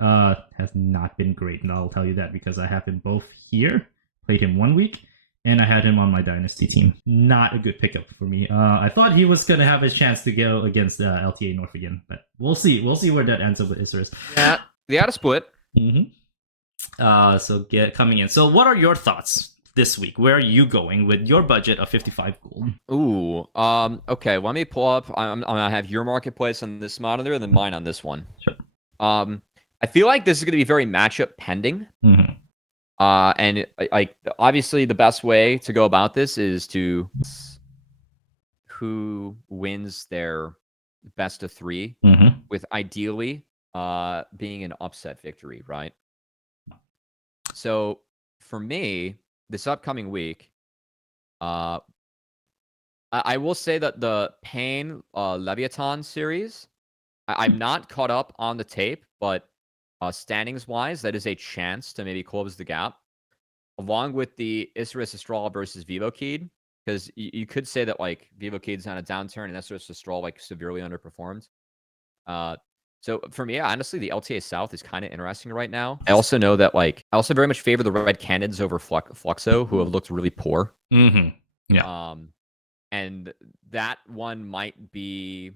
Has not been great, and I'll tell you that because I have him both here, played him 1 week, and I had him on my Dynasty team. Not a good pickup for me. I thought he was going to have a chance to go against LTA North again, but we'll see. We'll see where that ends up with Isurus. Yeah, they had a split. So coming in. So what are your thoughts this week? Where are you going with your budget of 55 gold? Ooh, okay. Let me pull up. I'm gonna have your marketplace on this monitor, and then mine on this one. Sure. I feel like this is gonna be very matchup pending. And like obviously the best way to go about this is to who wins their best of 3, with ideally being an upset victory, right? So for me, this upcoming week, I will say that the Pain Leviathan series, I'm not caught up on the tape, but standings wise, that is a chance to maybe close the gap, along with the Isurus Astral versus Vivokid, because you could say that like Vivokid's on a downturn and Isurus Astral like severely underperformed. So for me, honestly, the LTA South is kind of interesting right now. I also know that like I also very much favor the Red Cannons over Fluxo, who have looked really poor. Yeah. And that one might be.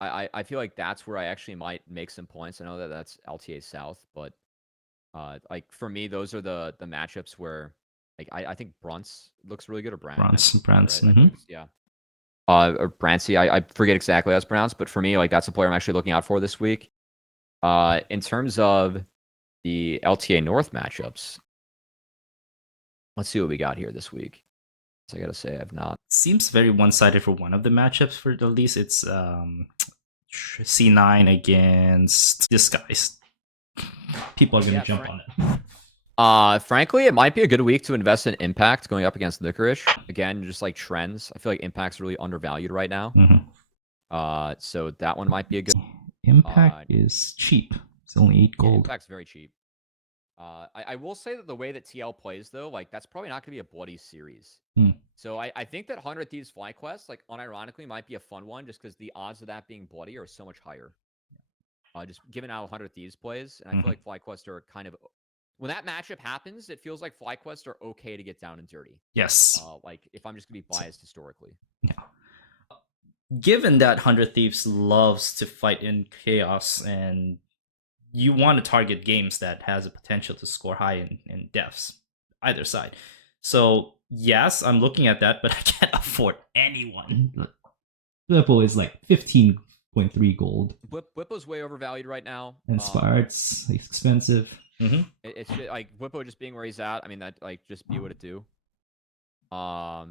I feel like that's where I actually might make some points. I know that that's LTA South, but like for me, those are the matchups where like I think Brunts looks really good, or Brunts. Right? Yeah. Or Brancy, I forget exactly how it's pronounced, but for me, like that's a player I'm actually looking out for this week. In terms of the LTA North matchups, let's see what we got here this week. So I gotta say, I've not. Seems very one-sided for one of the matchups. For at least it's C9 against Disguise. People are gonna jump on it. Frankly, it might be a good week to invest in Impact going up against Licorice. Again, just like trends. I feel like Impact's really undervalued right now. So that one might be a good. Impact is cheap. It's only 8 gold. Yeah, Impact's very cheap. I will say that the way that TL plays, though, like that's probably not going to be a bloody series. So I think that 100 Thieves FlyQuest, like unironically, might be a fun one just because the odds of that being bloody are so much higher. Just given how 100 Thieves plays, and I feel like FlyQuest are kind of. When that matchup happens, it feels like FlyQuest are okay to get down and dirty. Yes. Like if I'm just going to be biased historically. Yeah. Given that 100 Thieves loves to fight in chaos, and you want to target games that has a potential to score high in deaths, either side. So yes, I'm looking at that, but I can't afford anyone. Whipple is like 15.3 gold. Whipple's way overvalued right now. And Spart's expensive. It's just, like Whippo just being where he's at. I mean, that like just be what it do. I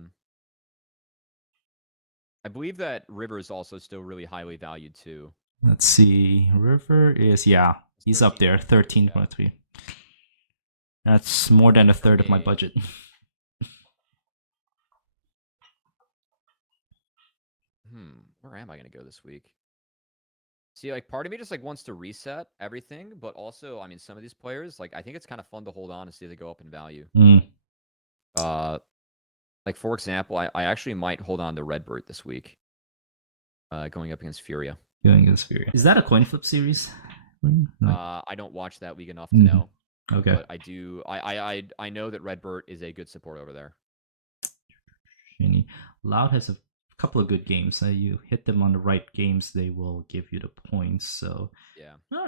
believe that River is also still really highly valued too. Let's see. River is he's up there, 13.3. Yeah. That's more than a third of my budget. Where am I gonna go this week? See, like part of me just like wants to reset everything, but also, I mean, some of these players, like I think it's kind of fun to hold on and see if they go up in value. Like for example, I actually might hold on to Redbird this week. Going up against Furia. Is that a coin flip series? No. I don't watch that league enough to know. Okay. But I do. I know that Redbird is a good support over there. Loud has a couple of good games. You hit them on the right games, they will give you the points. So yeah. All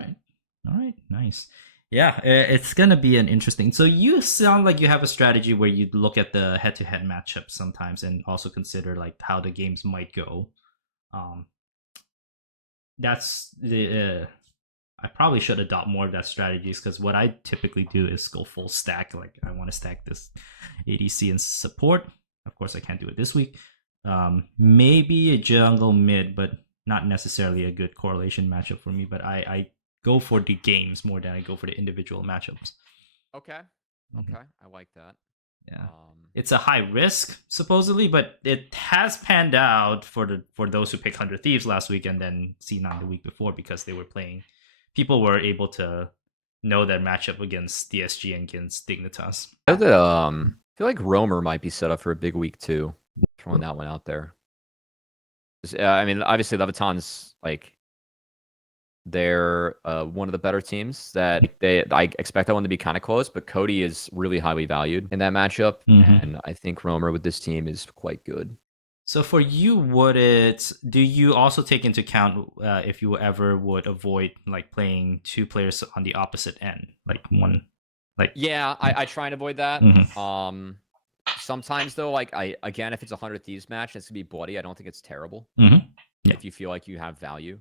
right, nice. Yeah, it's gonna be an interesting. So you sound like you have a strategy where you look at the head-to-head matchups sometimes, and also consider like how the games might go. That's the. I probably should adopt more of that strategies, because what I typically do is go full stack. Like I want to stack this ADC and support. Of course, I can't do it this week. Maybe a jungle mid, but not necessarily a good correlation matchup for me. But I go for the games more than I go for the individual matchups. Okay. Mhm. Okay. I like that. Yeah. It's a high risk supposedly, but it has panned out for those who picked 100 Thieves last week and then C9 the week before because they were playing. People were able to know their matchup against DSG and against Dignitas. I feel like Romer might be set up for a big week too. Throwing that one out there. I mean, obviously Leviton's like they're one of the better teams that I expect that one to be kind of close, but Cody is really highly valued in that matchup, and I think Romer with this team is quite good. So for you, do you also take into account if you ever would avoid like playing two players on the opposite end, like one, like yeah, I try and avoid that. Mm-hmm. Sometimes though, like again, if it's a 100 Thieves match, it's gonna be bloody. I don't think it's terrible. Yeah. If you feel like you have value.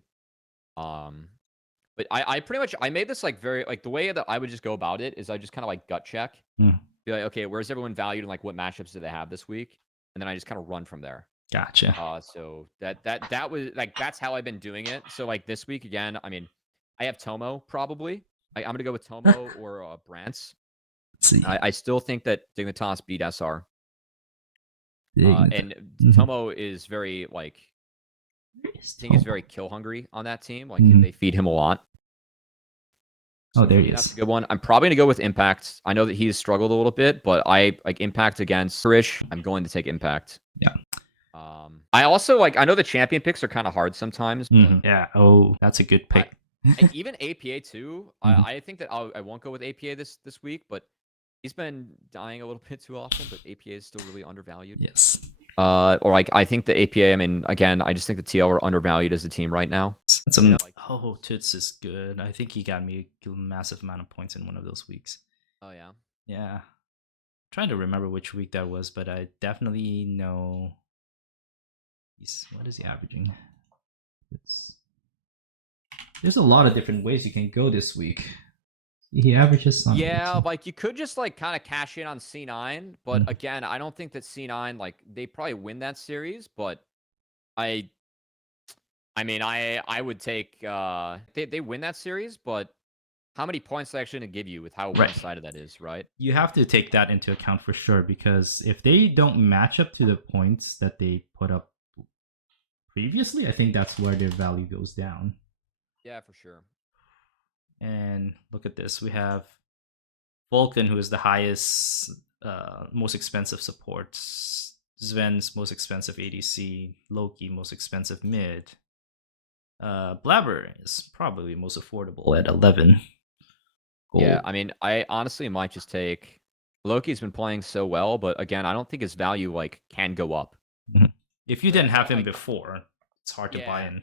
But I pretty much I made this like very like the way that I would just go about it is I just kind of like gut check, be like, okay, where's everyone valued and like what matchups do they have this week, and then I just kind of run from there. Gotcha. So that was like that's how I've been doing it. So like this week again, I mean, I have Tomo probably. I'm gonna go with Tomo or Brance. Let's see. I still think that Dignitas beat SR. And Tomo is very like I think he's very kill hungry on that team. Like they feed him a lot. So there he is. That's a good one. I'm probably gonna go with Impact. I know that he's struggled a little bit, but I like Impact against Krish. I'm going to take Impact. Yeah. I also like. I know the champion picks are kind of hard sometimes. Yeah. Oh, that's a good pick. Even APA too. I think that I won't go with APA this week, but he's been dying a little bit too often. But APA is still really undervalued. Yes. Or like I think the APA. I mean, again, I just think the TL are undervalued as a team right now. Oh, Toots is good. I think he got me a massive amount of points in one of those weeks. Oh yeah. Yeah. I'm trying to remember which week that was, but I definitely know. What is he averaging? There's a lot of different ways you can go this week. He averages something. Yeah, like you could just like kind of cash in on C9, but again, I don't think that C9 like they probably win that series, but I mean I would take they win that series, but how many points are they actually going to give you with how one-sided that is, right? You have to take that into account for sure, because if they don't match up to the points that they put up previously, I think that's where their value goes down. Yeah, for sure. And look at this. We have Vulcan, who is the highest, most expensive support. Sven's most expensive ADC. Loki, most expensive mid. Blabber is probably most affordable at 11. Gold. Yeah, I mean, I honestly might just take... Loki's been playing so well, but again, I don't think his value like can go up. If you didn't have him before, it's hard to buy in.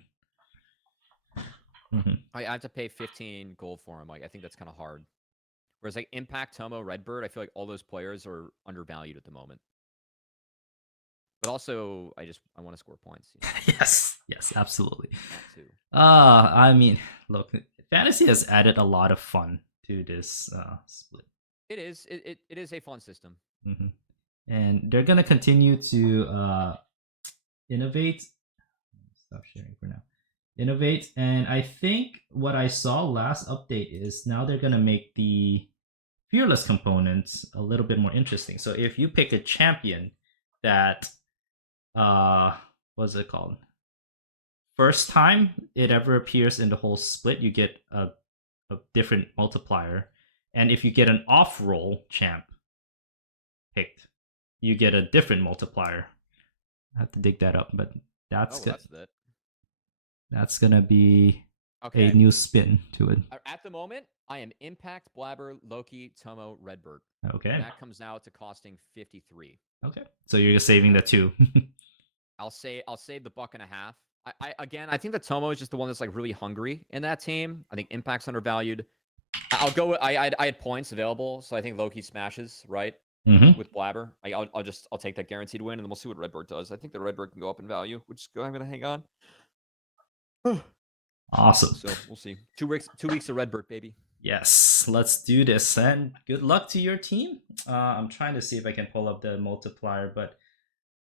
I have to pay 15 gold for him. Like I think that's kind of hard. Whereas like Impact, Tomo, Redbird, I feel like all those players are undervalued at the moment. But also, I want to score points. You know? Yes, absolutely. I mean, look, Fantasy has added a lot of fun to this split. It is. It is a fun system. And they're gonna continue to innovate. Stop sharing for now. Innovate, and I think what I saw last update is now they're gonna make the fearless components a little bit more interesting. So if you pick a champion that what's it called? First time it ever appears in the whole split, you get a different multiplier. And if you get an off-roll champ picked, you get a different multiplier. I have to dig that up, but that's good. That's gonna be a new spin to it. At the moment, I am Impact, Blabber, Loki, Tomo, Redbird. Okay. And that comes out to costing 53. Okay. So you're saving the 2. I'll save the $1.50. I think that Tomo is just the one that's like really hungry in that team. I think Impact's undervalued. I'll go with, I had points available, so I think Loki smashes, right? With Blabber. I'll take that guaranteed win, and then we'll see what Redbird does. I think the Redbird can go up in value, which I'm gonna hang on. Awesome. So we'll see. 2 weeks of Redbird, baby. Yes, let's do this, and good luck to your team. I'm trying to see if I can pull up the multiplier, but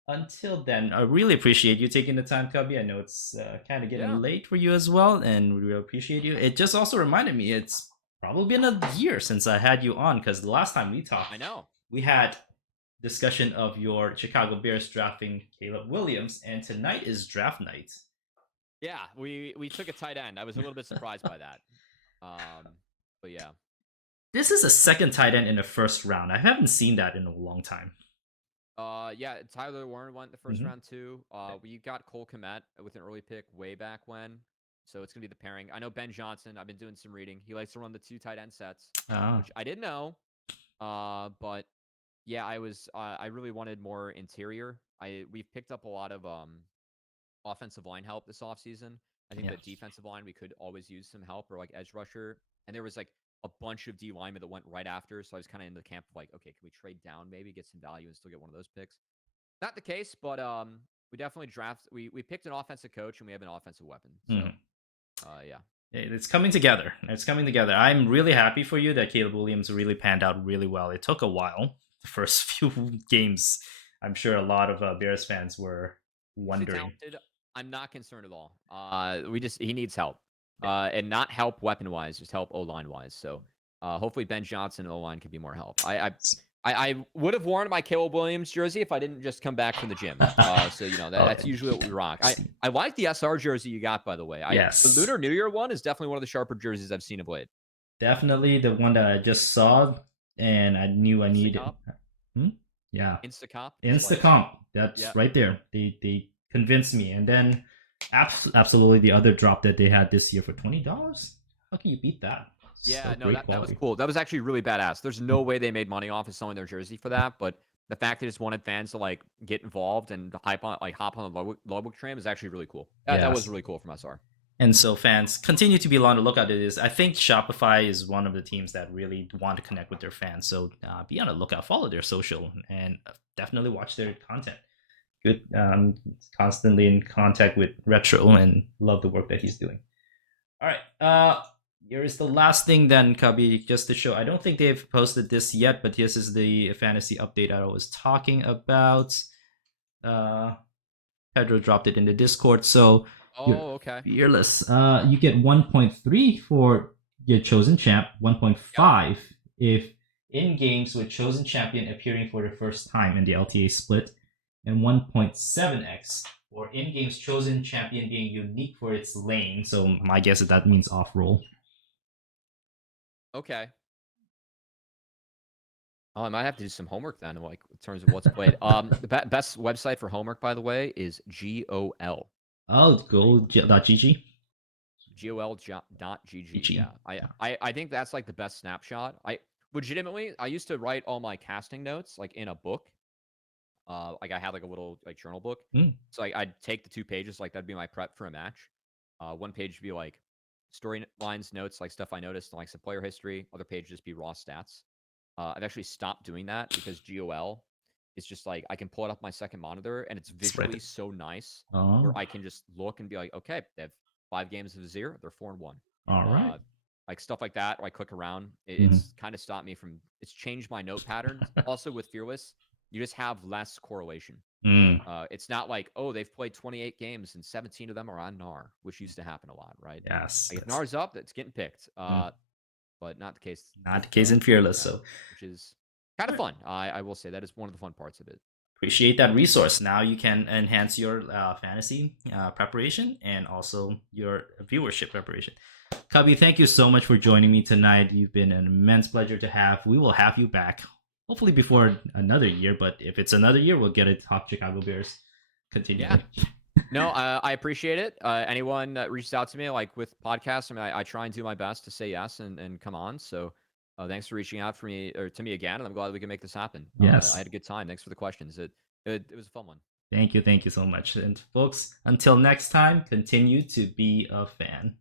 Until then, I really appreciate you taking the time, Cubby. I know it's kind of getting Yeah, late for you as well, and we really appreciate you. It just also reminded me it's probably been a year since I had you on because the last time we talked, I know. we had discussion of your Chicago Bears drafting Caleb Williams, and tonight is draft night. Yeah, we took a tight end. I was a little bit surprised by that. But yeah. This is a second tight end in the first round. I haven't seen that in a long time. Yeah, Tyler Warren went the first Mm-hmm. round too. We got Cole Kmet with an early pick way back when, so it's gonna be the pairing. I know Ben Johnson. I've been doing some reading. He likes to run the 2 tight end sets, Ah, which I didn't know. But yeah, I really wanted more interior. We've picked up a lot of offensive line help this offseason. I think yeah. the defensive line we could always use some help or like edge rusher. And there was like a bunch of D linemen that went right after. So I was kind of in the camp of like, okay, can we trade down maybe, get some value and still get one of those picks? Not the case, but we definitely we picked an offensive coach and we have an offensive weapon. So Mm-hmm. yeah. It's coming together. It's coming together. I'm really happy for you that Caleb Williams really panned out really well. It took a while. The first few games, I'm sure a lot of Bears fans were wondering. Talented. I'm not concerned at all. He needs help. Yeah. And not help weapon wise, just help O line wise. So hopefully Ben Johnson O line can be more help. I would have worn my Caleb Williams jersey if I didn't just come back from the gym. So that's usually what we rock. I like the SR jersey you got, by the way. Yes. The Lunar New Year one is definitely one of the sharper jerseys I've seen of late. Definitely the one that I just saw and I knew I needed. Yeah. Instacop. Instacomp. That's right there. They convinced me. And then absolutely the other drop that they had this year for $20. How can you beat that? Yeah, so that was cool. That was actually really badass. There's no way they made money off of selling their jersey for that, but the fact they just wanted fans to like get involved and hop on the Ludwig train is actually really cool. That was really cool from SR. And so fans continue to be on the lookout. I think Shopify is one of the teams that really want to connect with their fans. So be on the lookout, follow their social, and definitely watch their content. Good, constantly in contact with Retro and love the work that he's doing. All right, here is the last thing then, Cubby, just to show. I don't think they've posted this yet, but this is the fantasy update I was talking about. Pedro dropped it in the Discord, so okay. Fearless. You get 1.3 for your chosen champ, 1.5 if in games with chosen champion appearing for the first time in the LTA split, and 1.7x for in games chosen champion being unique for its lane. So my guess is that means off roll. Okay. Oh, I might have to do some homework then, like in terms of what's played. The best website for homework, by the way, is GOL. Oh, GOL.gg. GOL.gg. Yeah, I think that's like the best snapshot. I used to write all my casting notes like in a book. Like I had like a little like journal book. So I'd take the 2 pages, like that'd be my prep for a match. One page would be like storylines, notes, like stuff I noticed, like some player history. Other page just be raw stats. I've actually stopped doing that because GOL is just like I can pull it up my second monitor and it's visually so nice where I can just look and be like, okay, they have 5 games of 0, they're 4-1. All right. Like stuff like that, or I click around. It's kind of stopped me from. It's changed my note patterns. Also with Fearless, you just have less correlation. It's not like, oh, they've played 28 games and 17 of them are on NAR, which used to happen a lot, right? Yes. Like if NAR's up, that's getting picked. But not the case. Not the case in Fearless, so which is kind of fun. I will say that is one of the fun parts of it. Appreciate that resource. Now you can enhance your fantasy preparation and also your viewership preparation. Cubby, thank you so much for joining me tonight. You've been an immense pleasure to have. We will have you back, hopefully before another year. But if it's another year, we'll get to talk Chicago Bears. Continue. Yeah. No, I appreciate it. Anyone that reaches out to me, like with podcasts, I mean, I try and do my best to say yes and come on. So thanks for reaching out to me again, and I'm glad we can make this happen. Yes. I had a good time. Thanks for the questions. It was a fun one. Thank you so much. And folks, until next time, continue to be a fan.